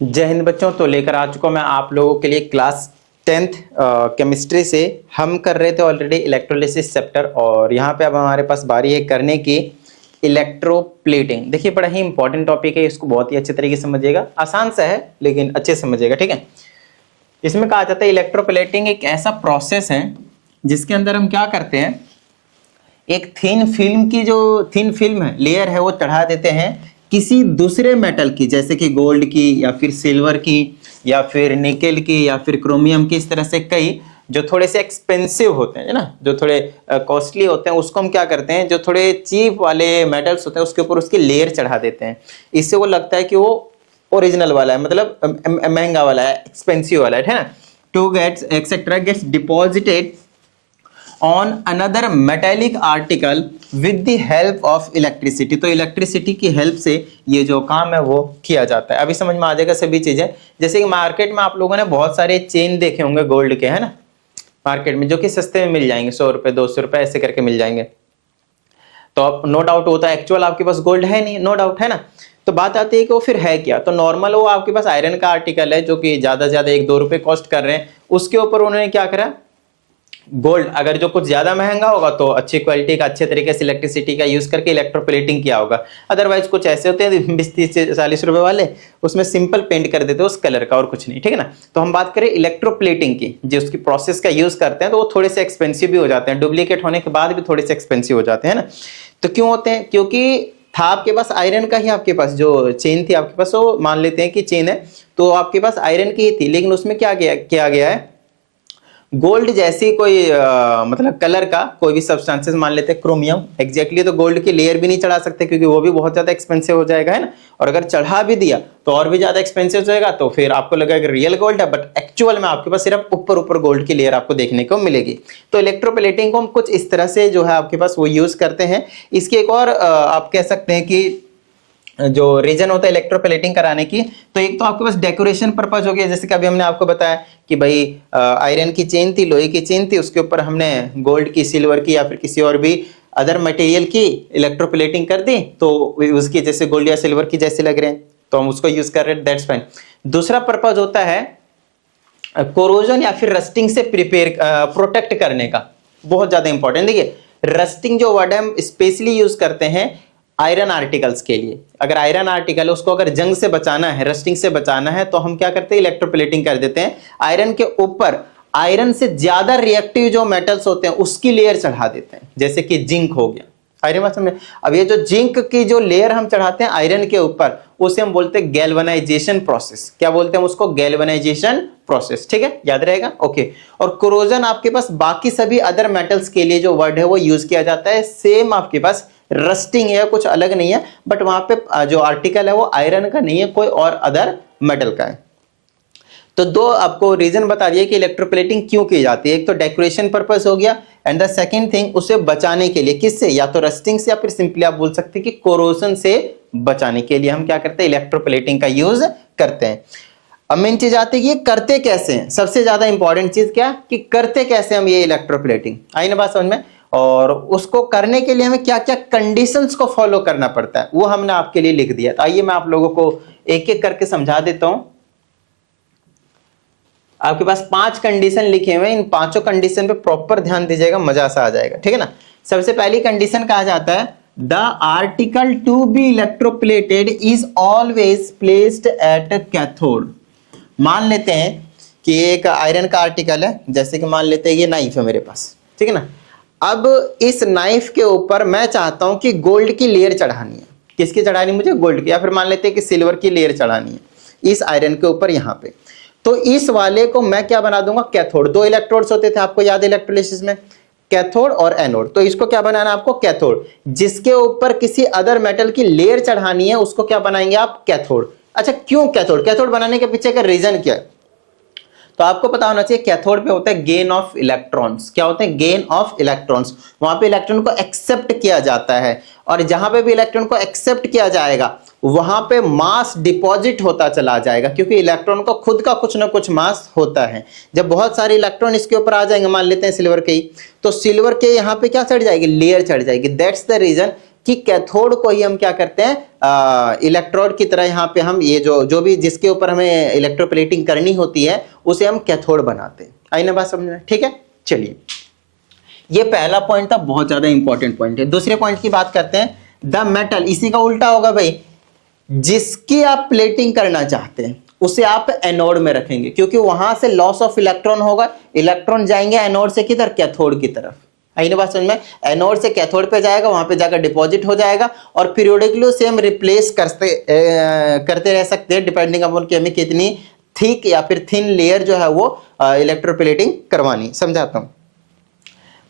जय हिंद बच्चों। तो लेकर आ चुका मैं आप लोगों के लिए क्लास 10th केमिस्ट्री से। हम कर रहे थे ऑलरेडी इलेक्ट्रोलिसिस चैप्टर और यहाँ पे अब हमारे पास बारी है करने की इलेक्ट्रोप्लेटिंग। देखिए बड़ा ही इंपॉर्टेंट टॉपिक है, इसको बहुत ही अच्छे तरीके से समझिएगा। आसान सा है लेकिन अच्छे से समझिएगा, ठीक है। इसमें कहा जाता है इलेक्ट्रोप्लेटिंग एक ऐसा प्रोसेस है जिसके अंदर हम क्या करते हैं, एक थिन फिल्म की जो थिन फिल्म है लेयर है वो चढ़ा देते हैं किसी दूसरे मेटल की, जैसे कि गोल्ड की या फिर सिल्वर की या फिर निकेल की या फिर क्रोमियम की। इस तरह से कई जो थोड़े से एक्सपेंसिव होते हैं ना, जो थोड़े कॉस्टली होते हैं, उसको हम क्या करते हैं, जो थोड़े चीप वाले मेटल्स होते हैं उसके ऊपर उसकी लेयर चढ़ा देते हैं। इससे वो लगता है कि वो ओरिजिनल वाला है, मतलब महंगा वाला है, एक्सपेंसिव वाला है ना। To gets etcetera gets deposited on another metallic article with the help of electricity. तो इलेक्ट्रिसिटी की हेल्प से ये जो काम है वो किया जाता है। अभी समझ में आ जाएगा सभी चीजें। जैसे कि मार्केट में आप लोगों ने बहुत सारे चेन देखे होंगे गोल्ड के, है ना, मार्केट में, जो कि सस्ते में मिल जाएंगे, 100 रुपए 200 रुपए ऐसे करके मिल जाएंगे। तो अब नो डाउट होता है एक्चुअल आपके पास गोल्ड है नहीं, नो डाउट, है ना। तो बात आती है कि वो फिर है क्या। तो नॉर्मल वो आपके पास आयरन का आर्टिकल है जो कि ज्यादा से ज्यादा 1-2 रुपए कॉस्ट कर रहे हैं, उसके ऊपर उन्होंने क्या करा, गोल्ड, अगर जो कुछ ज्यादा महंगा होगा तो अच्छी क्वालिटी का, अच्छे तरीके से इलेक्ट्रिसिटी का यूज करके इलेक्ट्रोप्लेटिंग किया होगा। अदरवाइज कुछ ऐसे होते हैं 20-30-40 रुपए वाले, उसमें सिंपल पेंट कर देते हैं उस कलर का और कुछ नहीं, ठीक है ना। तो हम बात करें इलेक्ट्रोप्लेटिंग की, जो उसकी प्रोसेस का यूज करते हैं, तो वो थोड़े से एक्सपेंसिव भी हो जाते हैं, डुप्लीकेट होने के बाद भी थोड़े से एक्सपेंसिव हो जाते हैं ना। तो क्यों होते हैं, क्योंकि था आपके पास आयरन का ही, आपके पास जो चेन थी आपके पास, वो मान लेते हैं कि चेन है तो आपके पास आयरन की ही थी, लेकिन उसमें क्या किया गया है, गोल्ड जैसी कोई मतलब कलर का कोई भी सब्सटेंसेस, मान लेते हैं क्रोमियम, एग्जैक्टली तो गोल्ड की लेयर भी नहीं चढ़ा सकते क्योंकि वो भी बहुत ज्यादा एक्सपेंसिव हो जाएगा, है ना। और अगर चढ़ा भी दिया तो और भी ज्यादा एक्सपेंसिव हो जाएगा, तो फिर आपको लगेगा रियल गोल्ड है, बट एक्चुअल में आपके पास सिर्फ ऊपर ऊपर गोल्ड की लेयर आपको देखने को मिलेगी। तो इलेक्ट्रोप्लेटिंग को हम कुछ इस तरह से जो है आपके पास वो यूज करते हैं। इसकी एक और आप कह सकते हैं कि जो रीजन होता है इलेक्ट्रोप्लेटिंग कराने की, तो एक तो आपके पास डेकोरेशन पर्पज हो गया, जैसे कि अभी हमने आपको बताया कि भाई आयरन की चेन थी, लोहे की चेन थी, उसके ऊपर हमने गोल्ड की, सिल्वर की या फिर किसी और भी अदर मटेरियल की इलेक्ट्रोप्लेटिंग कर दी, तो उसकी जैसे गोल्ड या सिल्वर की जैसे लग रहे हैं तो हम उसको यूज कर रहे हैं, दैट्स फाइन। दूसरा पर्पज होता है कोरोजन या फिर रस्टिंग से प्रोटेक्ट करने का, बहुत ज्यादा इंपॉर्टेंट। देखिए रस्टिंग जो वर्ड है हम स्पेशली यूज करते हैं आयरन आर्टिकल्स के लिए। अगर आयरन आर्टिकल है उसको अगर जंग से बचाना है, रस्टिंग से बचाना है, तो हम क्या करते हैं, इलेक्ट्रोप्लेटिंग कर देते हैं। आयरन के ऊपर आयरन से ज्यादा रिएक्टिव जो मेटल्स होते हैं उसकी लेयर चढ़ा देते हैं, जैसे कि जिंक हो गया, आयरन बात समझे। अब ये जो जिंक की जो लेयर हम चढ़ाते हैं आयरन के ऊपर, उसे हम बोलते हैं गैल्वेनाइजेशन प्रोसेस। क्या बोलते हैं उसको, गैल्वेनाइजेशन प्रोसेस, ठीक है, याद रहेगा, ओके। और कोरोजन आपके पास बाकी सभी अदर मेटल्स के लिए जो वर्ड है वो यूज किया जाता है, सेम आपके पास रस्टिंग है, कुछ अलग नहीं है, बट वहां पे जो आर्टिकल है वो आयरन का नहीं है, कोई और अदर मेटल का है। तो दो आपको रीजन बता दिए कि इलेक्ट्रोप्लेटिंग क्यों की जाती है। एक तो डेकोरेशन पर्पस हो गया, एंड द सेकंड थिंग उसे बचाने के लिए, किससे, या तो रस्टिंग से या फिर सिंपली आप बोल सकते हैं कि कोरोजन से बचाने के लिए हम क्या करते हैं, इलेक्ट्रोप्लेटिंग का यूज करते हैं। अब मेन चीज आती है कि ये करते कैसे हैं, सबसे ज्यादा इंपॉर्टेंट चीज क्या, कि करते कैसे हम ये इलेक्ट्रोप्लेटिंग, आई ना बात समझ में। और उसको करने के लिए हमें क्या क्या कंडीशंस को फॉलो करना पड़ता है वो हमने आपके लिए लिख दिया। तो आइए मैं आप लोगों को एक एक करके समझा देता हूं। आपके पास 5 कंडीशन लिखे हुए हैं, इन पांचों कंडीशन पे प्रॉपर ध्यान दीजिएगा, मजा सा आ जाएगा, ठीक है ना। सबसे पहली कंडीशन कहा जाता है the article to be electroplated is always placed at cathode. मान लेते हैं कि एक आयरन का आर्टिकल है, जैसे कि मान लेते हैं ये नाइफ है मेरे पास, ठीक है ना। अब इस नाइफ के ऊपर मैं चाहता हूं कि गोल्ड की लेयर चढ़ानी है, किसकी चढ़ानी, मुझे गोल्ड की, या फिर मान लेते हैं कि सिल्वर की लेयर चढ़ानी है इस आयरन के ऊपर यहां पे। तो इस वाले को मैं क्या बना दूंगा, कैथोड। 2 इलेक्ट्रोड्स होते थे आपको याद है इलेक्ट्रोलिसिस में, कैथोड और एनोड। तो इसको क्या बनाना है आपको, कैथोड। जिसके ऊपर किसी अदर मेटल की लेयर चढ़ानी है उसको क्या बनाएंगे आप, कैथोड। अच्छा क्यों कैथोड, कैथोड बनाने के पीछे का रीजन क्या है, तो आपको पता होना चाहिए कैथोड पे होता है गेन ऑफ इलेक्ट्रॉन्स। क्या होते हैं, गेन ऑफ इलेक्ट्रॉन्स। वहां पे इलेक्ट्रॉन को एक्सेप्ट किया जाता है, और जहां पे भी इलेक्ट्रॉन को एक्सेप्ट किया जाएगा वहां पे मास डिपॉजिट होता चला जाएगा, क्योंकि इलेक्ट्रॉन को खुद का कुछ ना कुछ मास होता है। जब बहुत सारे इलेक्ट्रॉन इसके ऊपर आ जाएंगे, मान लेते हैं सिल्वर के ही, तो सिल्वर के यहाँ पे क्या चढ़ जाएगी, लेयर चढ़ जाएगी। दैट्स द रीजन कि कैथोड को ही हम क्या करते हैं, इलेक्ट्रोड की तरह यहाँ पे हम ये जो भी जिसके ऊपर हमें इलेक्ट्रोप्लेटिंग करनी होती है उसे हम कैथोड बनाते हैं। आई ना बात समझ में? ठीक है, चलिए ये पहला पॉइंट था, बहुत ज्यादा इंपॉर्टेंट पॉइंट है। दूसरे पॉइंट की बात करते हैं, द मेटल, इसी का उल्टा होगा भाई, जिसकी आप प्लेटिंग करना चाहते हैं उसे आप एनोड में रखेंगे, क्योंकि वहां से लॉस ऑफ इलेक्ट्रॉन होगा, इलेक्ट्रॉन जाएंगे एनोड से किधर, कैथोड की तरफ। आई ना बात समझ में? एनोड से कैथोड पे जाएगा, वहां पे जाकर डिपॉजिट हो जाएगा और पीरियोडिकली उसे हम रिप्लेस करते रह सकते हैं, डिपेंडिंग अपॉन कि हमें कितनी थिक या फिर थिन लेयर जो है वो इलेक्ट्रोप्लेटिंग करवानी। समझाता हूं,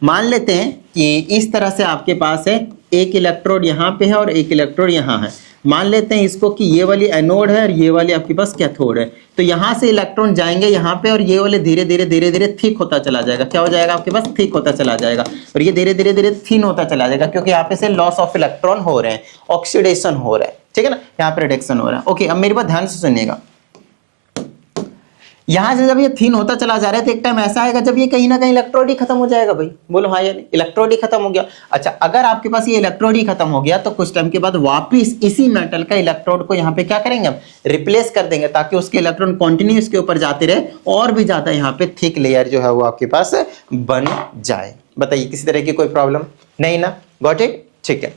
मान लेते हैं कि इस तरह से आपके पास है, एक इलेक्ट्रोड यहाँ पे है और एक इलेक्ट्रोड यहाँ है। मान लेते हैं इसको कि ये वाली एनोड है और ये वाली आपके पास कैथोड है। तो यहाँ से इलेक्ट्रॉन जाएंगे यहाँ पे और ये वाले धीरे धीरे थिक होता चला जाएगा। क्या हो जाएगा आपके पास, थिक होता चला जाएगा, और ये धीरे धीरे थिन होता चला जाएगा, क्योंकि यहाँ पे से लॉस ऑफ इलेक्ट्रॉन हो रहे हैं, ऑक्सीडेशन हो रहा है, ठीक है ना, यहाँ पे रिडक्शन हो रहा है। ओके, अब मेरी बात ध्यान से सुनिएगा, यहां से जब ये थिन होता चला जा रहा है तो एक टाइम ऐसा आएगा जब ये कहीं ना कहीं इलेक्ट्रोड ही खत्म हो जाएगा भाई। बोलो हाँ या नहीं, इलेक्ट्रोड ही खत्म हो गया। अच्छा, अगर आपके पास ये इलेक्ट्रोड ही खत्म हो गया तो कुछ टाइम के बाद वापस इसी मेटल का इलेक्ट्रोड को यहाँ पे क्या करेंगे, हम रिप्लेस कर देंगे, ताकि उसके इलेक्ट्रॉन कंटिन्यू इसके ऊपर जाते रहे और भी ज्यादा यहाँ पे थिक लेयर जो है वो आपके पास बन जाए। बताइए किसी तरह की कोई प्रॉब्लम नहीं ना? Got it? ठीक है,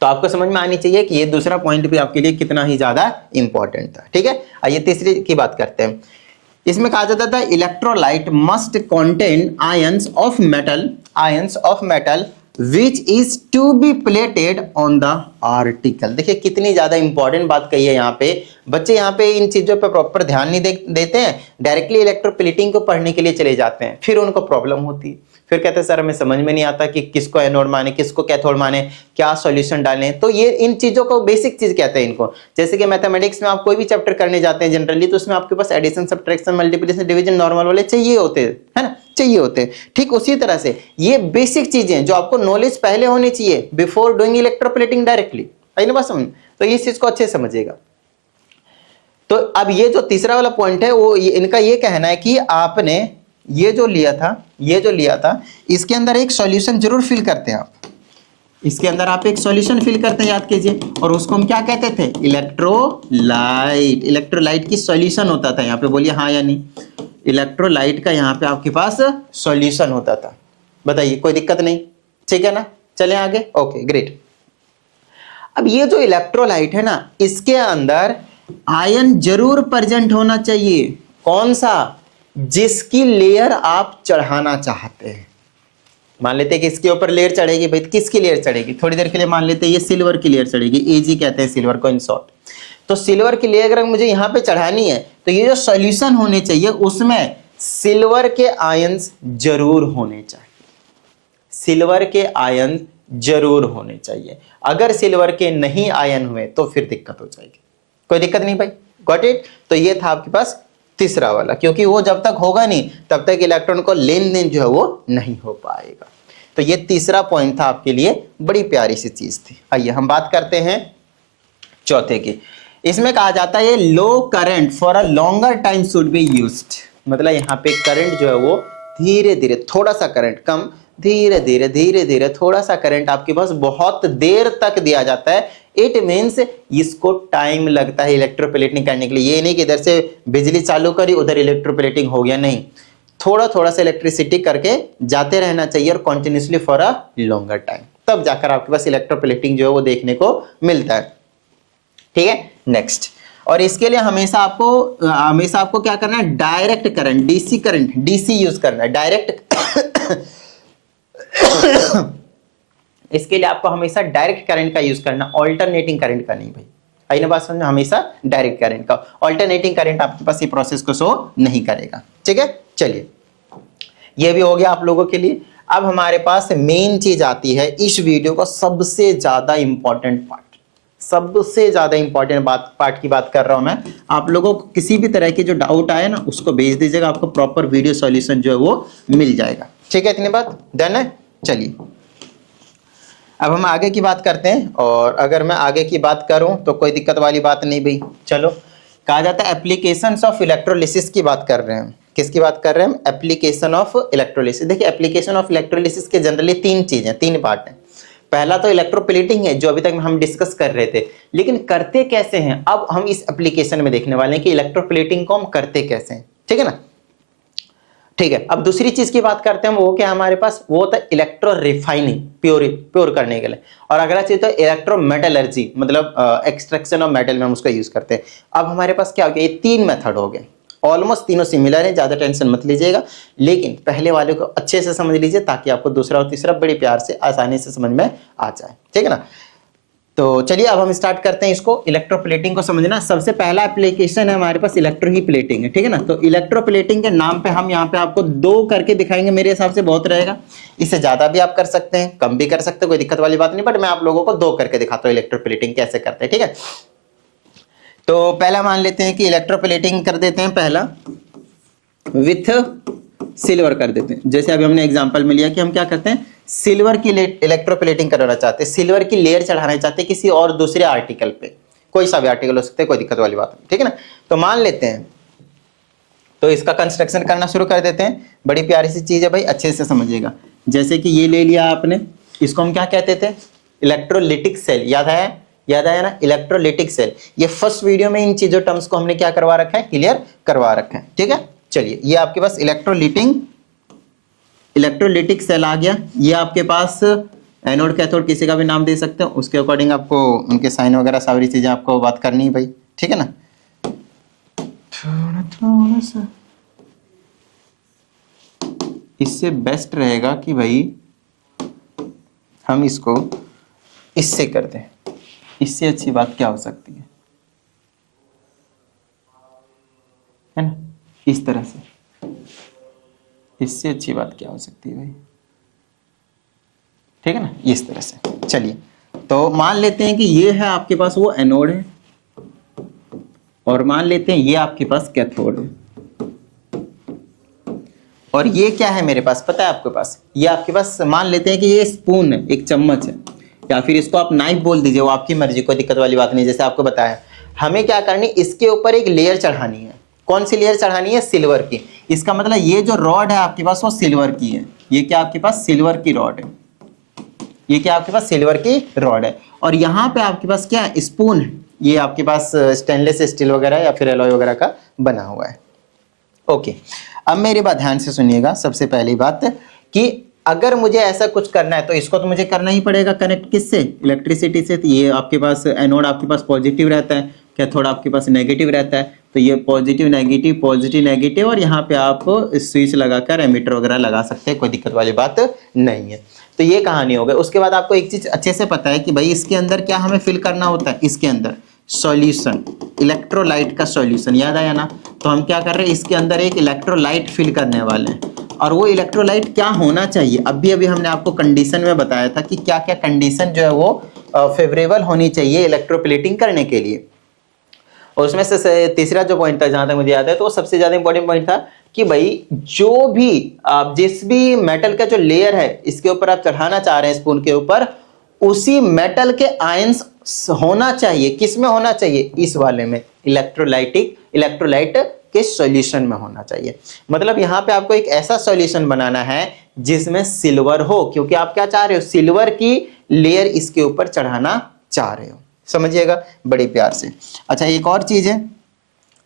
तो आपको समझ में आनी चाहिए कि ये दूसरा पॉइंट भी आपके लिए कितना ही ज्यादा इंपॉर्टेंट था। ठीक है, आइए तीसरी की बात करते हैं। इसमें कहा जाता था electrolyte must contain ions of metal which is to be plated on the article. देखिए कितनी ज्यादा इंपॉर्टेंट बात कही है यहाँ पे। बच्चे यहाँ पे इन चीजों पे प्रॉपर ध्यान नहीं देते हैं, डायरेक्टली इलेक्ट्रोप्लेटिंग को पढ़ने के लिए चले जाते हैं, फिर उनको प्रॉब्लम होती है, फिर कहते हैं सर हमें समझ में नहीं आता कि किसको एनोड माने किसको कैथोड माने, क्या सॉल्यूशन डालें। तो ये इन चीजों को बेसिक चीज कहते हैं इनको। जैसे कि मैथमेटिक्स में आप कोई भी चैप्टर करने जाते हैं जनरली, तो उसमें आपके पास addition, subtraction, multiplication, division, normal वाले चाहिए होते हैं, है ना, चाहिए होते हैं। ठीक उसी तरह से ये बेसिक चीजें जो आपको नॉलेज पहले होनी चाहिए बिफोर डूइंग इलेक्ट्रोप्लेटिंग डायरेक्टली। आई ना बात समझ? तो इस चीज को अच्छे से समझिएगा। तो अब ये जो तीसरा वाला पॉइंट है वो इनका ये कहना है कि आपने ये जो लिया था इसके अंदर एक सॉल्यूशन जरूर फिल करते हैं आप, इसके अंदर आप एक सॉल्यूशन फिल करते हैं, याद कीजिए, और उसको हम क्या कहते थे, इलेक्ट्रोलाइट। इलेक्ट्रोलाइट की सॉल्यूशन होता था यहाँ पे, बोलिए हाँ या नहीं, इलेक्ट्रोलाइट का यहाँ पे आपके पास सॉल्यूशन होता था। बताइए कोई दिक्कत नहीं, ठीक है ना? चलें आगे, ओके ग्रेट। अब ये जो इलेक्ट्रोलाइट है ना, इसके अंदर आयन जरूर प्रेजेंट होना चाहिए। कौन सा? जिसकी लेयर आप चढ़ाना चाहते हैं। मान लेते हैं कि इसके ऊपर लेयर चढ़ेगी भाई, किसकी लेयर चढ़ेगी? थोड़ी देर के लिए मान लेते हैं ये सिल्वर की लेयर चढ़ेगी, एजी कहते हैं सिल्वर को इन शॉर्ट। तो सिल्वर की लेयर अगर मुझे यहाँ पे चढ़ानी है तो ये जो सॉल्यूशन होने चाहिए उसमें सिल्वर के आयंस जरूर होने चाहिए, सिल्वर के आयन जरूर होने चाहिए। अगर सिल्वर के नहीं आयन हुए तो फिर दिक्कत हो जाएगी। कोई दिक्कत नहीं भाई, गॉट इट? तो ये था आपके पास तीसरा वाला, क्योंकि वो जब तक होगा नहीं तब तक इलेक्ट्रॉन को लेन देन जो है वो नहीं हो पाएगा। तो ये तीसरा पॉइंट था आपके लिए, बड़ी प्यारी सी चीज थी। आइए हम बात करते हैं चौथे की। इसमें कहा जाता है low current for a longer time should be used. मतलब यहाँ पे करंट जो है वो धीरे धीरे, थोड़ा सा करंट कम, धीरे धीरे थोड़ा सा करंट आपके पास बहुत देर तक दिया जाता है। इट मीन्स इसको टाइम लगता है इलेक्ट्रोप्लेटिंग करने के लिए। ये नहीं कि इधर से बिजली चालू करी उधर इलेक्ट्रोप्लेटिंग हो गया, नहीं, थोड़ा थोड़ा सा इलेक्ट्रिसिटी करके जाते रहना चाहिए और continuously for a longer time, तब जाकर आपके पास इलेक्ट्रोप्लेटिंग जो है वो देखने को मिलता है। ठीक है, नेक्स्ट। और इसके लिए हमेशा आपको क्या करना है, direct current, DC current, DC use करना है, डायरेक्ट इसके लिए आपको हमेशा डायरेक्ट करंट का यूज करना, ऑल्टरनेटिंग करंट का नहीं भाई। आई ना बात समझ? हमेशा डायरेक्ट करंट का, ऑल्टरनेटिंग करंट आपके पास ये प्रोसेस को शो नहीं करेगा। ठीक है, चलिए ये भी हो गया आप लोगों के लिए। अब हमारे पास मेन चीज आती है इस वीडियो का सबसे ज्यादा इंपॉर्टेंट पार्ट, सबसे ज्यादा इंपॉर्टेंट पार्ट की बात कर रहा हूं मैं। आप लोगों को किसी भी तरह की जो डाउट आए ना उसको भेज दीजिएगा, आपको प्रॉपर वीडियो सॉल्यूशन जो है वो मिल जाएगा। ठीक है, इतनी बात डन है। चलिए अब हम आगे की बात करते हैं, और अगर मैं आगे की बात करूं तो कोई दिक्कत वाली बात नहीं भाई। चलो, कहा जाता है एप्लीकेशंस ऑफ इलेक्ट्रोलिसिस की बात कर रहे हैं। किसकी बात कर रहे हैं हम? Application of electrolysis. देखिए एप्लीकेशन ऑफ इलेक्ट्रोलिसिस के जनरली तीन चीजें, तीन पार्ट हैं। पहला तो इलेक्ट्रोप्लेटिंग है जो अभी तक हम डिस्कस कर रहे थे, लेकिन करते कैसे हैं अब हम इस एप्लीकेशन में देखने वाले हैं कि इलेक्ट्रोप्लेटिंग को हम करते कैसे हैं। ठीक है ना, ठीक है। अब दूसरी चीज की बात करते हैं, वो क्या हमारे पास, वो होता है इलेक्ट्रो रिफाइनिंग, प्योर करने के लिए। और अगला चीज तो इलेक्ट्रो मेटलर्जी, मतलब एक्सट्रैक्शन ऑफ मेटल में हम उसका यूज करते हैं। अब हमारे पास क्या हो गया, ये 3 मेथड हो गए, ऑलमोस्ट तीनों सिमिलर है, ज्यादा टेंशन मत लीजिएगा, लेकिन पहले वाले को अच्छे से समझ लीजिए ताकि आपको दूसरा और तीसरा बड़ी प्यार से आसानी से समझ में आ जाए। ठीक है ना, तो चलिए अब हम स्टार्ट करते हैं इसको, इलेक्ट्रोप्लेटिंग को समझना। सबसे पहला एप्लीकेशन है हमारे पास इलेक्ट्रो ही प्लेटिंग है। ठीक है ना, तो इलेक्ट्रोप्लेटिंग के नाम पे हम यहाँ पे आपको 2 करके दिखाएंगे, मेरे हिसाब से बहुत रहेगा। इससे ज्यादा भी आप कर सकते हैं, कम भी कर सकते हैं, कोई दिक्कत वाली बात नहीं, बट मैं आप लोगों को 2 करके दिखाता हूँ इलेक्ट्रोप्लेटिंग कैसे करते हैं। ठीक है, तो पहला मान लेते हैं कि इलेक्ट्रोप्लेटिंग कर देते हैं, पहला विथ सिल्वर कर देते हैं। जैसे अभी हमने एग्जांपल में लिया कि हम क्या करते हैं, सिल्वर की इलेक्ट्रोप्लेटिंग करना चाहते हैं, सिल्वर की लेयर चढ़ाना चाहते हैं किसी और दूसरे आर्टिकल पे, कोई सा भी आर्टिकल हो सकता है, कोई दिक्कत वाली बात नहीं। ठीक है ना, तो मान लेते हैं, तो इसका कंस्ट्रक्शन करना शुरू कर देते हैं। बड़ी प्यारी सी चीज है भाई, अच्छे से समझिएगा। जैसे कि ये ले लिया आपने, इसको हम क्या कहते थे, इलेक्ट्रोलिटिक सेल, याद आया ना, इलेक्ट्रोलिटिक सेल। ये फर्स्ट वीडियो में इन चीजों टर्म्स को हमने क्या करवा रखा है, क्लियर करवा रखा है। ठीक है, चलिए ये आपके पास इलेक्ट्रोलिटिक सेल आ गया। ये आपके पास एनोड कैथोड किसी का भी नाम दे सकते हो, उसके अकॉर्डिंग आपको उनके साइन वगैरह सारी चीजें आपको बात करनी है भाई। ठीक है ना, थोड़ा सा इससे बेस्ट रहेगा कि भाई हम इसको इससे कर दें, इससे अच्छी बात क्या हो सकती है ना, इस तरह से, इससे अच्छी बात क्या हो सकती है भाई। ठीक है ना, इस तरह से। चलिए तो मान लेते हैं कि ये है आपके पास वो एनोड है, और मान लेते हैं ये आपके पास कैथोड है, और ये क्या है मेरे पास पता है आपके पास, ये आपके पास मान लेते हैं कि ये स्पून है, एक चम्मच है, या फिर इसको आप नाइफ बोल दीजिए, वो आपकी मर्जी, कोई दिक्कत वाली बात नहीं। जैसे आपको बताया, हमें क्या करनी, इसके ऊपर एक लेयर चढ़ानी है। कौन सी लेयर चढ़ानी है, सिल्वर की। इसका मतलब ये जो रॉड है आपके पास वो सिल्वर की है, ये क्या आपके पास सिल्वर की रॉड है, ये क्या आपके पास सिल्वर की रॉड है। और यहाँ पे आपके पास क्या है, स्पून है, ये आपके पास स्टेनलेस स्टील वगैरह या फिर एलॉय वगैरह का बना हुआ है। ओके, अब मेरी बात ध्यान से सुनिएगा। सबसे पहली बात कि अगर मुझे ऐसा कुछ करना है तो इसको तो मुझे करना ही पड़ेगा कनेक्ट, किससे, इलेक्ट्रिसिटी से। तो ये आपके पास एनोड आपके पास पॉजिटिव रहता है, कैथोड आपके पास नेगेटिव रहता है, तो ये पॉजिटिव नेगेटिव, और यहाँ पे आप स्विच लगाकर एमीटर वगैरह लगा सकते हैं, कोई दिक्कत वाली बात नहीं है। तो ये कहानी हो गई। उसके बाद आपको एक चीज अच्छे से पता है कि भाई इसके अंदर क्या हमें फिल करना होता है, इसके अंदर सॉल्यूशन, इलेक्ट्रोलाइट का सॉल्यूशन, याद आया ना। तो हम क्या कर रहे हैं, इसके अंदर एक इलेक्ट्रोलाइट फिल करने वाले हैं, और वो इलेक्ट्रोलाइट क्या होना चाहिए, अभी हमने आपको कंडीशन में बताया था कि क्या क्या कंडीशन जो है वो फेवरेबल होनी चाहिए इलेक्ट्रोप्लेटिंग करने के लिए। और उसमें से तीसरा जो पॉइंट था, जहां तक मुझे याद है, तो सबसे ज्यादा इंपॉर्टेंट पॉइंट था कि भाई जो भी आप जिस भी मेटल का जो लेयर है इसके ऊपर आप चढ़ाना चाह रहे हैं स्पून के ऊपर, उसी मेटल के आयंस होना चाहिए, किस में होना चाहिए, इस वाले में, इलेक्ट्रोलाइट के सॉल्यूशन में होना चाहिए। मतलब यहाँ पे आपको एक ऐसा सॉल्यूशन बनाना है जिसमें सिल्वर हो, क्योंकि आप क्या चाह रहे हो, सिल्वर की लेयर इसके ऊपर चढ़ाना चाह रहे हो। समझिएगा बड़े प्यार से। अच्छा, एक और चीज है,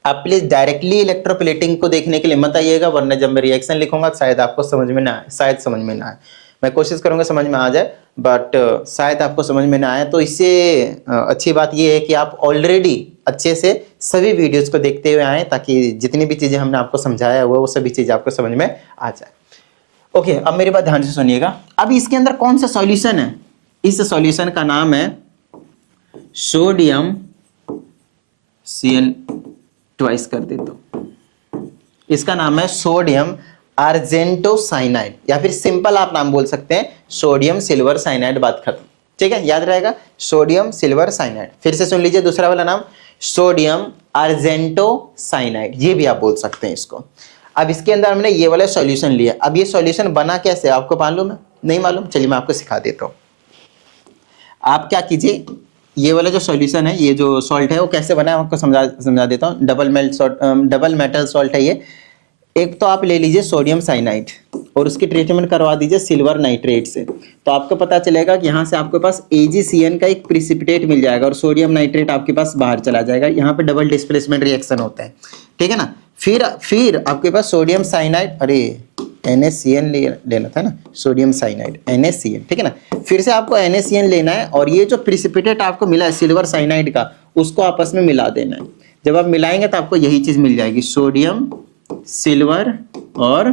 आप प्लीज डायरेक्टली इलेक्ट्रोप्लेटिंग को देखने के लिए मत आइएगा, वरना जब मैं रिएक्शन लिखूंगा शायद आपको समझ में ना आए, शायद समझ में ना आए। मैं कोशिश करूंगा समझ में आ जाए, बट शायद आपको समझ में ना आए। तो इससे अच्छी बात यह है कि आप ऑलरेडी अच्छे से सभी वीडियोस को देखते हुए आए, ताकि जितनी भी चीजें हमने आपको समझाया हुआ वो सभी चीजें आपको समझ में आ जाए। ओके, अब मेरी बात ध्यान से सुनिएगा। अब इसके अंदर कौन सा सॉल्यूशन है, इस सॉल्यूशन का नाम है सोडियम Cn ट्वाइस कर देता हूं, इसका नाम है सोडियम आर्जेंटोसाइनाइड, या फिर सिंपल आप नाम बोल सकते हैं सोडियम सिल्वर साइनाइड, बात खत्म। ठीक है, याद रहेगा, सोडियम सिल्वर साइनाइड। फिर से सुन लीजिए दूसरा वाला नाम, सोडियम आर्जेंटोसाइनाइड, ये भी आप बोल सकते हैं इसको। अब इसके अंदर हमने ये वाला सॉल्यूशन लिया। अब ये सॉल्यूशन बना कैसे, आपको मालूम है, नहीं मालूम, चलिए मैं आपको सिखा देता हूं। आप क्या कीजिए, ये वाला जो सॉल्यूशन है, ये जो सॉल्ट है वो कैसे बना है आपको समझा देता हूँ। डबल मेटल सॉल्ट है ये। एक तो आप ले लीजिए सोडियम साइनाइड और उसकी ट्रीटमेंट करवा दीजिए सिल्वर नाइट्रेट से, तो आपको पता चलेगा कि यहाँ से आपके पास AgCN का एक प्रिसिपिटेट मिल जाएगा और सोडियम नाइट्रेट आपके पास बाहर चला जाएगा। यहाँ पे डबल डिस्प्लेसमेंट रिएक्शन होता है, ठीक है ना। फिर आपके पास सोडियम साइनाइड, अरे NaCN लेना था ना, सोडियम साइनाइड NaCN, ठीक है ना। फिर से आपको NaCN लेना है और ये जो प्रिसिपिटेट आपको मिला है सिल्वर साइनाइड का, उसको आपस में मिला देना है। जब आप मिलाएंगे तो आपको यही चीज मिल जाएगी, सोडियम सिल्वर और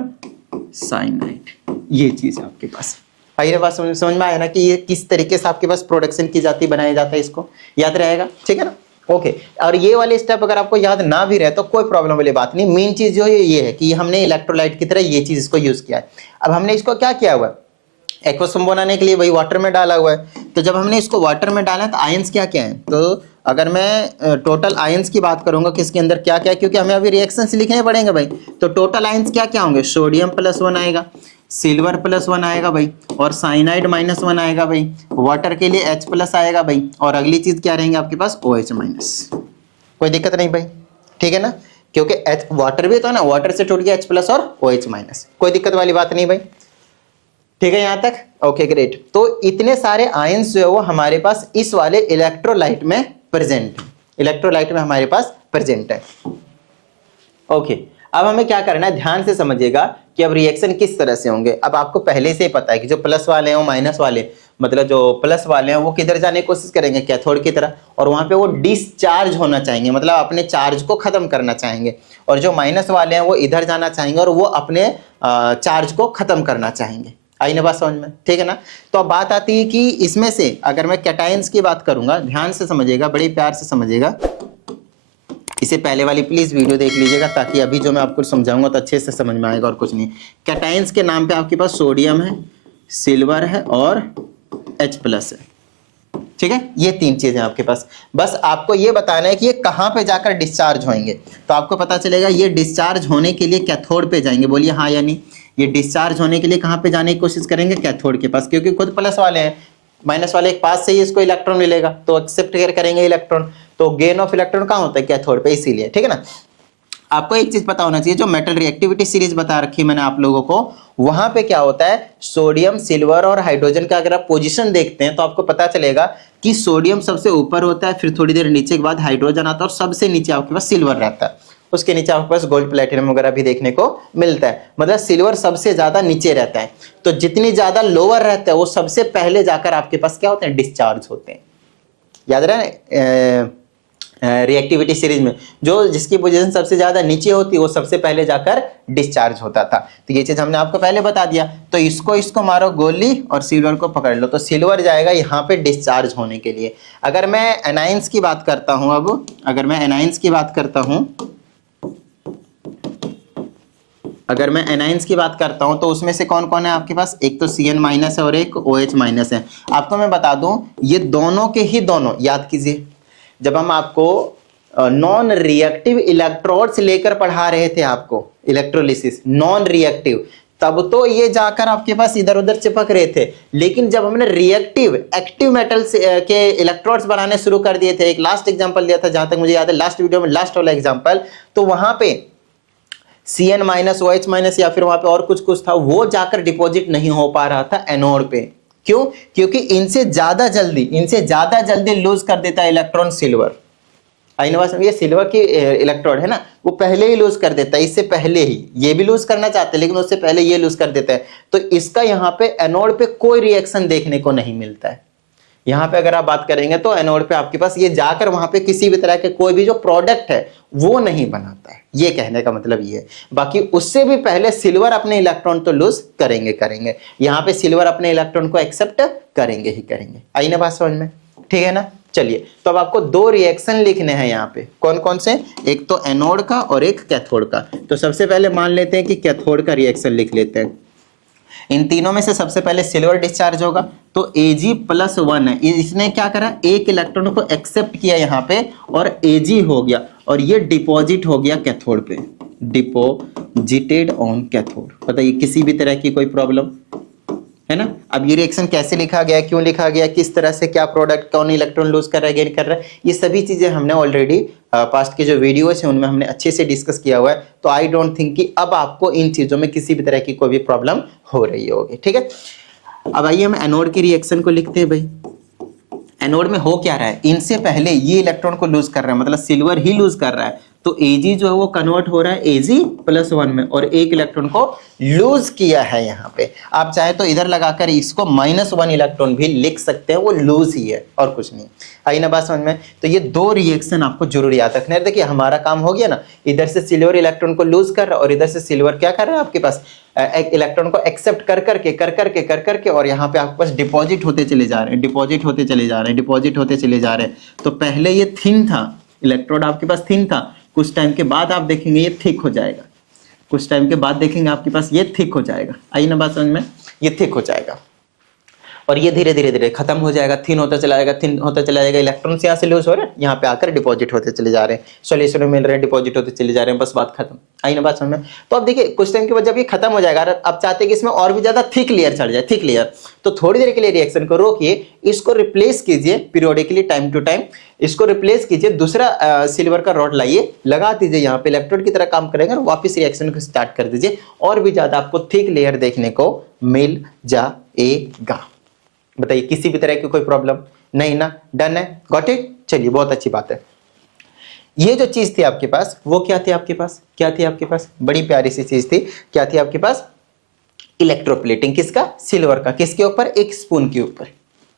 साइनाइड, ये चीज है आपके पास। आइए बात समझ में आया ना कि ये किस तरीके से आपके पास प्रोडक्शन की जाती, बनाया जाता है, इसको याद रहेगा, ठीक है ना। ओके, और ये वाले स्टेप अगर आपको याद ना भी रहे तो कोई प्रॉब्लम वाली बात नहीं। मेन चीज जो है ये है कि हमने इलेक्ट्रोलाइट की तरह ये चीज इसको यूज किया है। अब हमने इसको क्या किया हुआ है, एक्वसम बनाने के लिए वही वाटर में डाला हुआ है। तो जब हमने इसको वाटर में डाला तो आयंस क्या क्या है, तो अगर मैं टोटल आयंस की बात करूंगा किसके अंदर क्या क्या है, क्योंकि हमें अभी रिएक्शंस लिखने पड़ेंगे भाई, तो टोटल आयंस क्या क्या होंगे, सोडियम +1 आएगा, सिल्वर +1 आएगा भाई, और साइनाइड -1 आएगा भाई, वाटर के लिए H+ आएगा भाई, और अगली चीज क्या रहेंगे आपके पास OH-। कोई दिक्कत नहीं भाई, ठीक है ना, क्योंकि वाटर भी तो है ना, वाटर से टूट गया H+ और OH-, कोई दिक्कत वाली बात नहीं भाई, ठीक है यहाँ तक। Okay great. तो इतने सारे आयंस जो है वो हमारे पास इस वाले इलेक्ट्रोलाइट में प्रेजेंट है, इलेक्ट्रोलाइट में हमारे पास प्रेजेंट है। ओके, अब हमें क्या करना है, ध्यान से समझिएगा कि अब रिएक्शन किस तरह से होंगे। अब आपको पहले से ही पता है कि जो प्लस वाले हैं वो माइनस वाले, मतलब जो प्लस वाले हैं वो किधर जाने की कोशिश करेंगे, कैथोड की तरह, और वहां पे वो डिस्चार्ज होना चाहेंगे, मतलब अपने चार्ज को खत्म करना चाहेंगे, और जो माइनस वाले हैं वो इधर जाना चाहेंगे और वो अपने चार्ज को खत्म करना चाहेंगे। आई ना बात समझ में, ठीक है ना। तो अब बात आती है कि इसमें से अगर मैं कैटायंस की बात करूंगा, ध्यान से समझिएगा, बड़े प्यार से समझिएगा, इसे पहले वाली प्लीज वीडियो देख लीजिएगा ताकि अभी जो मैं आपको समझाऊंगा तो अच्छे से समझ में आएगा और कुछ नहीं। कैटायंस के नाम पे आपके पास सोडियम है, सिल्वर है और H+ है, ठीक है, ये तीन चीजें आपके पास। बस आपको ये बताना है कि ये कहां पे जाकर डिस्चार्ज होंगे, तो आपको पता चलेगा ये डिस्चार्ज होने के लिए कैथोड पे जाएंगे, बोलिए हाँ या नहीं। ये डिस्चार्ज होने के लिए कहां पे जाने की कोशिश करेंगे, कैथोड के पास, क्योंकि खुद प्लस वाले हैं, माइनस वाले के पास से ही इसको इलेक्ट्रॉन मिलेगा तो एक्सेप्ट करेंगे इलेक्ट्रॉन, तो गेन ऑफ इलेक्ट्रॉन कहां होता है, कैथोड पे, इसीलिए, ठीक है ना। आपको एक चीज पता होना चाहिए, जो मेटल रिएक्टिविटी सीरीज बता रखी मैंने आप लोगों को, वहां पे क्या होता है, सोडियम, सिल्वर और हाइड्रोजन का अगर आप पोजीशन देखते हैं तो आपको पता चलेगा कि सोडियम सबसे ऊपर होता है, फिर थोड़ी देर नीचे के बाद हाइड्रोजन आता है, और सबसे नीचे आपके पास सिल्वर रहता है, उसके नीचे आपके पास गोल्ड प्लेटिनम वगैरह भी देखने को मिलता है, मतलब सिल्वर सबसे ज्यादा नीचे रहता है। तो जितनी ज्यादा लोअर रहता है वो सबसे पहले जाकर आपके पास क्या होते हैं, डिस्चार्ज होते हैं। याद रहे रिएक्टिविटी सीरीज में जो जिसकी पोजीशन सबसे ज्यादा नीचे होती है वो सबसे पहले जाकर डिस्चार्ज होता था, तो ये चीज हमने आपको पहले बता दिया। तो इसको मारो गोली और सिल्वर को पकड़ लो, तो सिल्वर जाएगा यहाँ पे डिस्चार्ज होने के लिए। अगर मैं एनाइंस की बात करता हूं, अब अगर मैं एनाइंस की बात करता हूं, अगर मैं एनाइंस की बात करता हूं तो उसमें से कौन कौन है आपके पास, एक तो Cn- है और एक OH- है। आपको मैं बता दूं ये दोनों के ही दोनों याद कीजिए, जब हम आपको नॉन रिएक्टिव इलेक्ट्रोड्स लेकर पढ़ा रहे थे आपको इलेक्ट्रोलिसिस नॉन रिएक्टिव, तब तो ये जाकर आपके पास इधर उधर चिपक रहे थे, लेकिन जब हमने रिएक्टिव एक्टिव मेटल्स के इलेक्ट्रोड्स बनाने शुरू कर दिए थे, एक लास्ट एग्जांपल दिया था जहां तक मुझे याद है, लास्ट वीडियो में लास्ट वाला एग्जांपल, तो वहां पे Cn- OH- या फिर वहां पे और कुछ था, वो जाकर डिपॉजिट नहीं हो पा रहा था एनोड पे। क्यों, क्योंकि इनसे ज्यादा जल्दी लूज कर देता है इलेक्ट्रॉन सिल्वर। ये सिल्वर की इलेक्ट्रोड है ना, वो पहले ही लूज कर देता है, इससे पहले ही, ये भी लूज करना चाहते हैं लेकिन उससे पहले ये लूज कर देता है। तो इसका यहाँ पे एनोड पे कोई रिएक्शन देखने को नहीं मिलता है। यहाँ पे अगर आप बात करेंगे तो एनोड पे आपके पास ये जाकर वहां पे किसी भी तरह के कोई भी जो प्रोडक्ट है वो नहीं बनाता है, ये कहने का मतलब ये है। बाकी उससे भी पहले सिल्वर अपने इलेक्ट्रॉन तो लूज करेंगे, यहाँ पे सिल्वर अपने इलेक्ट्रॉन को एक्सेप्ट करेंगे ही करेंगे। आई ना बात समझ में, ठीक है ना। चलिए, तो अब आपको दो रिएक्शन लिखने हैं यहाँ पे, कौन कौन से, एक तो एनोड का और एक कैथोड का। तो सबसे पहले मान लेते हैं कि कैथोड का रिएक्शन लिख लेते हैं। इन तीनों में से सबसे पहले सिल्वर डिस्चार्ज होगा, तो Ag+1 है, इसने क्या करा, एक इलेक्ट्रॉन को एक्सेप्ट किया यहाँ पे और Ag हो गया, और ये डिपॉजिट हो गया कैथोड पे, डिपॉजिटेड ऑन कैथोड। बताइए किसी भी तरह की कोई प्रॉब्लम, है ना। अब ये रिएक्शन कैसे लिखा गया, क्यों लिखा गया, किस तरह से, क्या प्रोडक्ट, कौन इलेक्ट्रॉन लूज कर रहा है, गेन कर रहा है, ये सभी चीजें हमने ऑलरेडी पास्ट के जो वीडियोस हैं उनमें हमने अच्छे से डिस्कस किया हुआ है। तो आई डोंट थिंक कि अब आपको इन चीजों में किसी भी तरह की कोई भी प्रॉब्लम हो रही होगी, ठीक है। अब आइए हम एनोड की रिएक्शन को लिखते हैं भाई। एनोड में हो क्या रहा है, इनसे पहले ये इलेक्ट्रॉन को लूज कर रहा है, मतलब सिल्वर ही लूज कर रहा है, तो Ag जो है वो कन्वर्ट हो रहा है Ag+1 में, और एक इलेक्ट्रॉन को लूज किया है यहाँ पे। आप चाहे तो इधर लगाकर इसको -1 इलेक्ट्रॉन भी लिख सकते हैं, वो लूज ही है और कुछ नहीं। आई ना बात समझ में। तो ये दो रिएक्शन आपको जरूर याद रखना है। देखिए हमारा काम हो गया ना, इधर से सिल्वर इलेक्ट्रॉन को लूज कर रहा है और इधर से सिल्वर क्या कर रहा है आपके पास, एक इलेक्ट्रॉन को एक्सेप्ट कर करके और यहाँ पे आपके पास डिपॉजिट होते चले जा रहे हैं, डिपॉजिट होते चले जा रहे हैं, डिपॉजिट होते चले जा रहे हैं। तो पहले ये थिन था, इलेक्ट्रोड आपके पास थिन था, कुछ टाइम के बाद आप देखेंगे ये थिक हो जाएगा, कुछ टाइम के बाद देखेंगे आपके पास ये थिक हो जाएगा। आई ना बात समझ में, ये थिक हो जाएगा और ये धीरे धीरे धीरे खत्म हो जाएगा, थिन होता चला जाएगा, थिन होता चला जाएगा, इलेक्ट्रॉन यहाँ से लूज हो रहे हैं, यहाँ पे आकर डिपॉजिट होते चले जा रहे हैं, सॉल्यूशन में मिल रहे हैं, डिपॉजिट होते चले जा रहे हैं, बस बात खत्म। आई ना बात समझ में। तो अब देखिए कुछ टाइम के बाद जब ये खत्म हो जाएगा, आप चाहते हैं कि इसमें और भी ज्यादा थिक लेयर चढ़ जाए, थिक लेयर, तो थोड़ी देर के लिए रिएक्शन को रोकिए, इसको रिप्लेस कीजिए पीरियोडिकली, टाइम टू टाइम इसको रिप्लेस कीजिए, दूसरा सिल्वर का रॉड लाइए, लगा दीजिए यहाँ पे, इलेक्ट्रोड की तरह काम करेगा और वापस रिएक्शन को स्टार्ट कर दीजिए, और भी ज्यादा आपको थिक लेयर देखने को मिल जाएगा। बताइए किसी भी तरह की कोई प्रॉब्लम नहीं ना, डन है, गॉट इट। चलिए बहुत अच्छी बात है। ये जो चीज थी आपके पास वो क्या थी आपके पास, क्या थी आपके पास, बड़ी प्यारी सी चीज थी, क्या थी आपके पास, इलेक्ट्रोप्लेटिंग। किसका, सिल्वर का, किसके ऊपर, एक स्पून के ऊपर,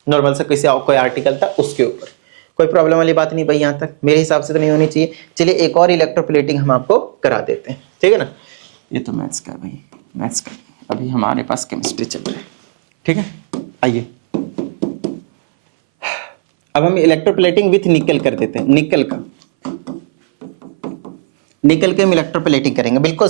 नॉर्मल सा किसी कोई आर्टिकल था उसके ऊपर। कोई प्रॉब्लम वाली बात नहीं भाई, यहां तक मेरे हिसाब से तो नहीं होनी चाहिए। चलिए एक और इलेक्ट्रोप्लेटिंग हम आपको करा देते हैं, ठीक है ना। ये तो मैथ्स का भाई, मैथ्स का, अभी हमारे पास केमिस्ट्री चल रहा है, ठीक है। आइए अब हम इलेक्ट्रोप्लेटिंग विथ निकल कर देते हैं, निकल का, निकल के हम इलेक्ट्रोप्लेटिंग करेंगे, बिल्कुल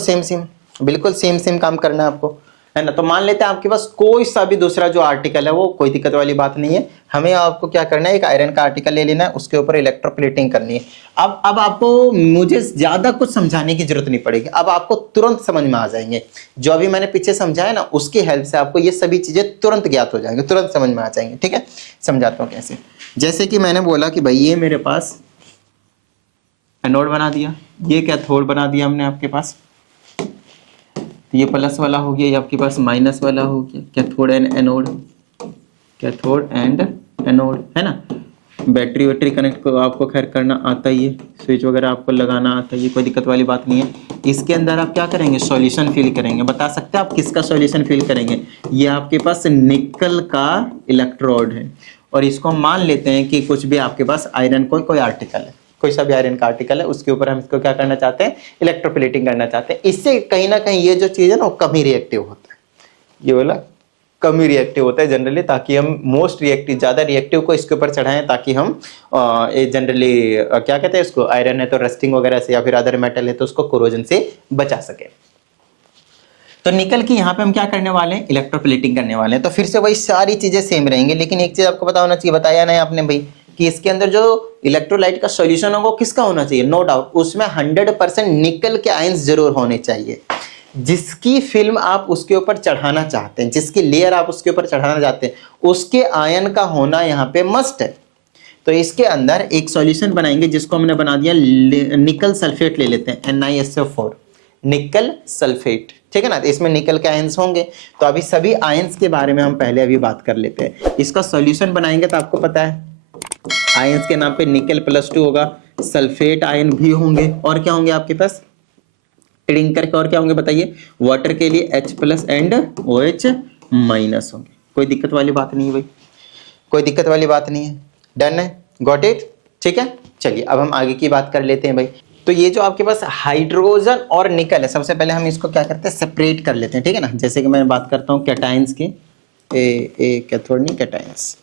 सेम सेम काम करना है आपको, है ना। तो मान लेते हैं आपके पास कोई सा भी दूसरा जो आर्टिकल है, वो कोई दिक्कत वाली बात नहीं है, हमें आपको क्या करना है, एक आयरन का आर्टिकल ले लेना है, उसके ऊपर इलेक्ट्रोप्लेटिंग करनी है। अब आपको मुझे ज्यादा कुछ समझाने की जरूरत नहीं पड़ेगी, अब आपको तुरंत समझ में आ जाएंगे, जो अभी मैंने पीछे समझाया ना उसकी हेल्प से आपको ये सभी चीजें तुरंत ज्ञात हो जाएंगे, तुरंत समझ में आ जाएंगे, ठीक है। समझाता हूँ कैसे। जैसे कि मैंने बोला कि भाई ये मेरे पास एनोड बना दिया, ये कैथोड बना दिया हमने आपके पास, ये प्लस वाला हो गया, ये आपके पास माइनस वाला हो गया, cathode and anode, cathode and anode, है ना। बैटरी वैटरी कनेक्ट को आपको खैर करना आता ही है, स्विच वगैरह आपको लगाना आता है, ये कोई दिक्कत वाली बात नहीं है। इसके अंदर आप क्या करेंगे, सॉल्यूशन फिल करेंगे। बता सकते हैं आप किसका सॉल्यूशन फिल करेंगे, ये आपके पास निकल का इलेक्ट्रोड है, और इसको मान लेते हैं कि कुछ भी आपके पास आयरन कोई आर्टिकल है, कोई सा भी आयरन का आर्टिकल है, उसके ऊपर हम इसको क्या करना चाहते हैं, इलेक्ट्रोप्लेटिंग करना चाहते हैं। इससे कहीं ना कहीं ये जो चीज है ना वो कम ही रिएक्टिव होता है, ये वाला कम ही रिएक्टिव होता है जनरली, ताकि हम मोस्ट रिएक्टिव, ज्यादा रिएक्टिव को इसके ऊपर चढ़ाएं, ताकि हम जनरली क्या कहते हैं इसको, आयरन है तो रस्टिंग वगैरह से, या फिर अदर मेटल है तो उसको कोरोजन से बचा सके। तो निकल की यहाँ पे हम क्या करने वाले हैं, इलेक्ट्रोप्लेटिंग करने वाले हैं। तो फिर से वही सारी चीजें सेम रहेंगी, लेकिन एक चीज आपको पता होना चाहिए, बताया नहीं आपने भाई, कि इसके अंदर जो इलेक्ट्रोलाइट का सॉल्यूशन होगा वो किसका होना चाहिए, नो डाउट उसमें 100% निकल के आयंस जरूर होने चाहिए। जिसकी फिल्म आप उसके ऊपर चढ़ाना चाहते हैं, जिसकी लेयर आप उसके ऊपर चढ़ाना चाहते हैं, उसके आयन का होना यहाँ पे मस्ट है। तो इसके अंदर एक सॉल्यूशन बनाएंगे जिसको हमने बना दिया निकल सल्फेट, ले लेते हैं NiSO4, निकल सल्फेट, ठीक है ना। तो इसमें निकल के आयंस होंगे, तो अभी सभी आयंस के बारे में हम पहले अभी बात कर लेते हैं। इसका सॉल्यूशन बनाएंगे तो आपको पता है आयंस के नाम पे निकल +2 होगा, सल्फेट आयन भी होंगे, और क्या होंगे आपके पास, ट्रिंकर के, और क्या होंगे बताइए, वाटर के लिए H+ एंड OH- होंगे। कोई दिक्कत वाली बात नहीं है भाई, कोई दिक्कत वाली बात नहीं है, डन है, गॉट इट, ठीक है। चलिए अब हम आगे की बात कर लेते हैं भाई। तो ये जो आपके पास हाइड्रोजन और निकल है, सबसे पहले हम इसको क्या करते हैं, सेपरेट कर लेते हैं, ठीक है ना। जैसे कि मैं बात करता हूँ कैटायंस की, कैथोड नहीं, कैटायंस,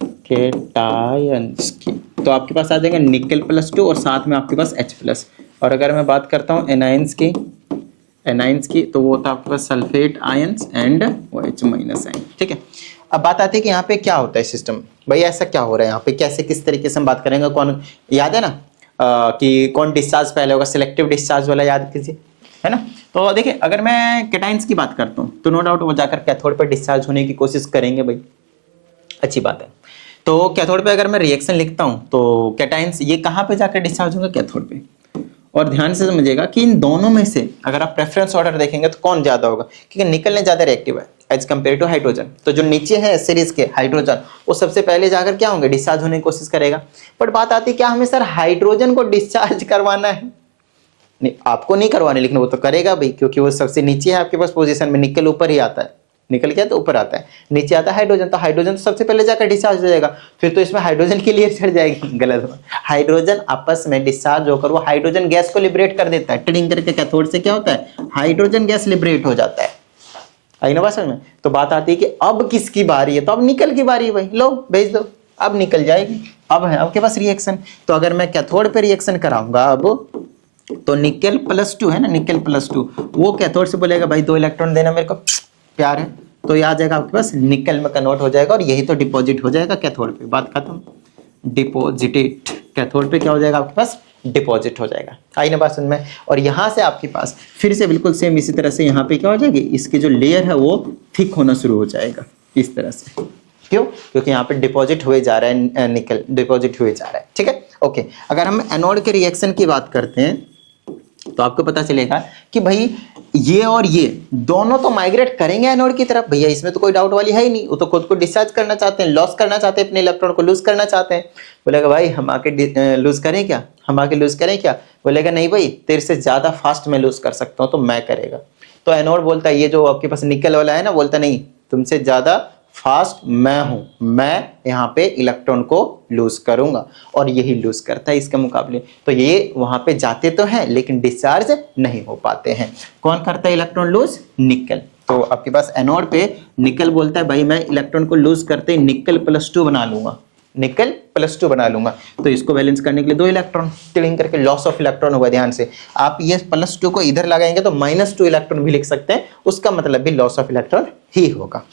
कैटायंस की, तो आपके पास आ जाएगा निकल +2 और साथ में आपके पास H+। और अगर मैं बात करता हूँ एनायंस की, तो वो होता है आपके पास sulphate ions and OH- ion, ठीक है। अब बात आती है कि यहाँ पे क्या होता है सिस्टम, भाई ऐसा क्या हो रहा है यहाँ पे, कैसे किस तरीके से हम बात करेंगे, कौन याद है ना कि कौन डिस्चार्ज पहले होगा, सिलेक्टिव डिस्चार्ज वाला याद कीजिए, है ना। तो तो देखिए अगर मैं कैटाइंस की बात करता हूँ तो नो डाउट वो जाकर कैथोड पर डिस्चार्ज होने की कोशिश करेंगे भाई, अच्छी बात है। तो कैथोड पे अगर मैं रिएक्शन लिखता हूँ तो कैटाइंस ये कहाँ पे जाकर डिस्चार्ज होंगे, कैथोड पे। और ध्यान से समझिएगा कि इन दोनों में से अगर आप प्रेफरेंस ऑर्डर देखेंगे तो कौन ज्यादा होगा, क्योंकि निकल ने ज्यादा रिएक्टिव है एज कम्पेयर टू हाइड्रोजन। तो जो नीचे है सीरीज के हाइड्रोजन वो सबसे पहले जाकर क्या होंगे, डिस्चार्ज होने की कोशिश करेगा। बट बात आती है क्या हमें सर हाइड्रोजन को डिस्चार्ज करवाना है, नहीं आपको नहीं करवाने, लेकिन वो तो करेगा भाई, क्योंकि वो सबसे नीचे है आपके पास पोजीशन में। निकल ऊपर ही आता है, निकल क्या तो ऊपर आता है, नीचे आता है हाइड्रोजन, तो हाइड्रोजन तो सबसे पहले जाकर डिस्चार्ज हो जाएगा। फिर तो इसमें हाइड्रोजन की लेयर चढ़ जाएगी, गलत हुआ। हाइड्रोजन आपस में डिस्चार्ज होकर वो हाइड्रोजन गैस को लिबरेट कर देता है, ट्रिंग करके कैथोड से क्या होता है, हाइड्रोजन गैस लिबरेट हो जाता है। आई ना बात समझ में। तो बात आती है कि अब किसकी बारी है, तो अब निकल की बारी है भाई, लो भेज दो, अब निकल जाएगी। अब है आपके पास रिएक्शन, तो अगर मैं कैथोड पे रिएक्शन कराऊंगा अब तो निकल +2 है ना, निकल +2 वो कैथोड से बोलेगा भाई 2 इलेक्ट्रॉन देना मेरे को, प्यार है, तो ये आ जाएगा आपके पास निकल में कन्वर्ट हो जाएगा और यही तो डिपॉजिट हो जाएगा कैथोड पे, बात खत्म। डिपॉजिटेड कैथोड पे क्या हो जाएगा आपके पास, डिपॉजिट हो जाएगा। आई ना बात समझ में। और यहाँ से आपके पास फिर से बिल्कुल सेम इसी तरह से यहाँ पे क्या हो जाएगी, इसकी जो लेयर है वो थिक होना शुरू हो जाएगा इस तरह से। क्यों, क्योंकि यहाँ पे डिपॉजिट हुए जा रहा है, निकल डिपॉजिट हुए जा रहा है, ठीक है ओके। अगर हम एनोड के रिएक्शन की बात करते हैं तो आपको पता चलेगा कि भाई ये और ये दोनों तो माइग्रेट करेंगे एनोड की तरफ, भैया इसमें तो कोई डाउट वाली है ही नहीं। वो तो खुद को डिस्चार्ज करना चाहते हैं, लॉस करना चाहते हैं, अपने इलेक्ट्रॉन को लूज करना चाहते हैं। बोलेगा भाई हम आके लूज करें क्या, हम आके लूज करें क्या, बोलेगा नहीं भाई तेरे से ज्यादा फास्ट मैं लूज कर सकता हूँ तो मैं करेगा। तो एनोड बोलता है, ये जो आपके पास निकल वाला है ना, बोलता नहीं तुमसे ज्यादा फास्ट मैं हूं, मैं यहाँ पे इलेक्ट्रॉन को लूज करूंगा, और यही लूज करता है इसके मुकाबले। तो ये वहां पे जाते तो हैं लेकिन डिस्चार्ज नहीं हो पाते हैं। कौन करता है इलेक्ट्रॉन लूज, निकल। तो आपके पास एनोड पे निकल बोलता है भाई मैं इलेक्ट्रॉन को लूज करते ही निकल +2 बना लूंगा, निकल +2 बना लूंगा। तो इसको बैलेंस करने के लिए 2 इलेक्ट्रॉन टिलिंग करके लॉस ऑफ इलेक्ट्रॉन हुआ। ध्यान से आप ये +2 को इधर लगाएंगे तो -2 इलेक्ट्रॉन भी लिख सकते हैं, उसका मतलब भी लॉस ऑफ इलेक्ट्रॉन ही होगा।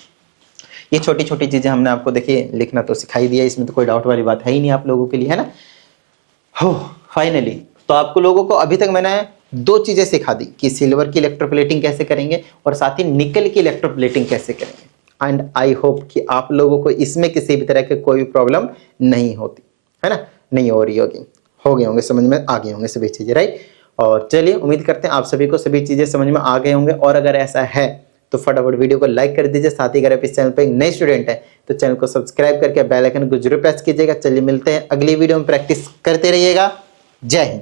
ये छोटी छोटी चीजें हमने आपको देखिए लिखना तो सिखाई दिया, इसमें तो कोई डाउट वाली बात है ही नहीं आप लोगों के लिए, है ना। हो फाइनली तो आपको लोगों को अभी तक मैंने 2 चीजें सिखा दी कि सिल्वर की इलेक्ट्रोप्लेटिंग कैसे करेंगे और साथ ही निकल की इलेक्ट्रोप्लेटिंग कैसे करेंगे। एंड आई होप कि आप लोगों को इसमें किसी भी तरह की कोई प्रॉब्लम नहीं होती, है ना, नहीं हो रही होगी, हो गए होंगे, समझ में आ गए होंगे सभी चीजें, राइट। और चलिए उम्मीद करते हैं आप सभी को सभी चीजें समझ में आ गए होंगे। और अगर ऐसा है तो फटाफट वीडियो को लाइक कर दीजिए। साथ ही अगर आप इस चैनल पर एक नए स्टूडेंट हैं तो चैनल को सब्सक्राइब करके बेल आइकन को जरूर प्रेस कीजिएगा। चलिए मिलते हैं अगली वीडियो में, प्रैक्टिस करते रहिएगा। जय हिंद।